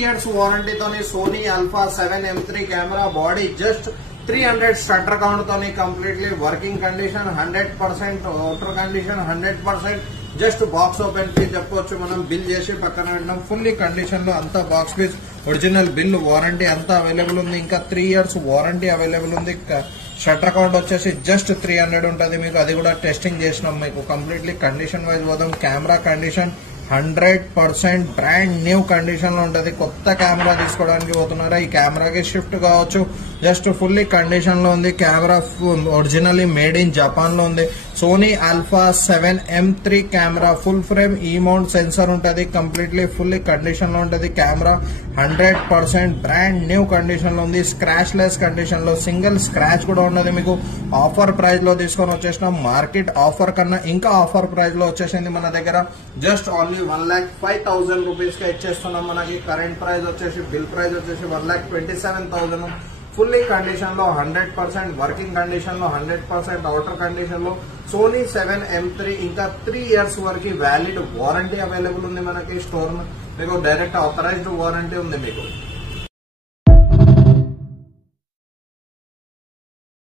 Years వారంటీతోని Sony Alpha 7 M3 camera body just 300 shutter count తోని completely working condition 100% outer condition 100%. Just box open piece చెప్పవచ్చు మనం, bill చేసి పక్కన పెట్టడం ఫుల్లీ కండిషన్ లో అంతా box piece original bill warranty అంతా అవైలబుల్ ఉంది. ఇంకా 3 ఇయర్స్ వారంటీ అవైలబుల్ ఉంది. షట్టర్ కౌంట్ వచ్చేసి జస్ట్ 300 ఉంటుంది మీకు, అది కూడా టెస్టింగ్ చేసినాం మీకు. కంప్లీట్లీ కండిషన్ వైజ్ పోదాం. Camera condition 100% brand new condition లో ఉంటది. కొత్త కెమెరా తీసుకోవడానికి పోతున్నారా, ఈ కెమెరాకి షిఫ్ట్ కావచ్చు. జస్ట్ ఫుల్లీ కండిషన్ లో ఉంది. Camera originally made in Japan లో ఉంది. Sony Alpha 7 M3 camera full frame E mount sensor ఉంటది. కంప్లీట్లీ ఫుల్లీ కండిషన్ లో ఉంటది. కెమెరా 100% బ్రాండ్ న్యూ కండిషన్ లో ఉంది. స్క్రాచ్ లెస్ కండిషన్ లో, సింగిల్ స్క్రాచ్ కూడా ఉన్నది మీకు. ఆఫర్ ప్రైస్ లో తీసుకొని వచ్చేసినాం. మార్కెట్ ఆఫర్ కన్నా ఇంకా ఆఫర్ ప్రైస్ లో వచ్చేసింది మన దగ్గర. జస్ట్ ఓన్లీ 1,05,000 రూపీస్ గా ఇచ్చేస్తున్నాం. మనకి కరెంట్ ప్రైస్ వచ్చేసి, బిల్ ప్రైస్ వచ్చేసి 1,27,000. ఫుల్లీ కండిషన్ లో 100% వర్కింగ్ కండిషన్ లో 100% అవుటర్ కండిషన్ లో సోనీ 7 M3 ఇంకా 3 ఇయర్స్ వరకు వ్యాలిడ్ వారంటీ అవైలబుల్ ఉంది మనకి స్టోర్. మీకు డైరెక్ట్ ఆథరైజ్డ్ వారంటీ ఉంది మీకు.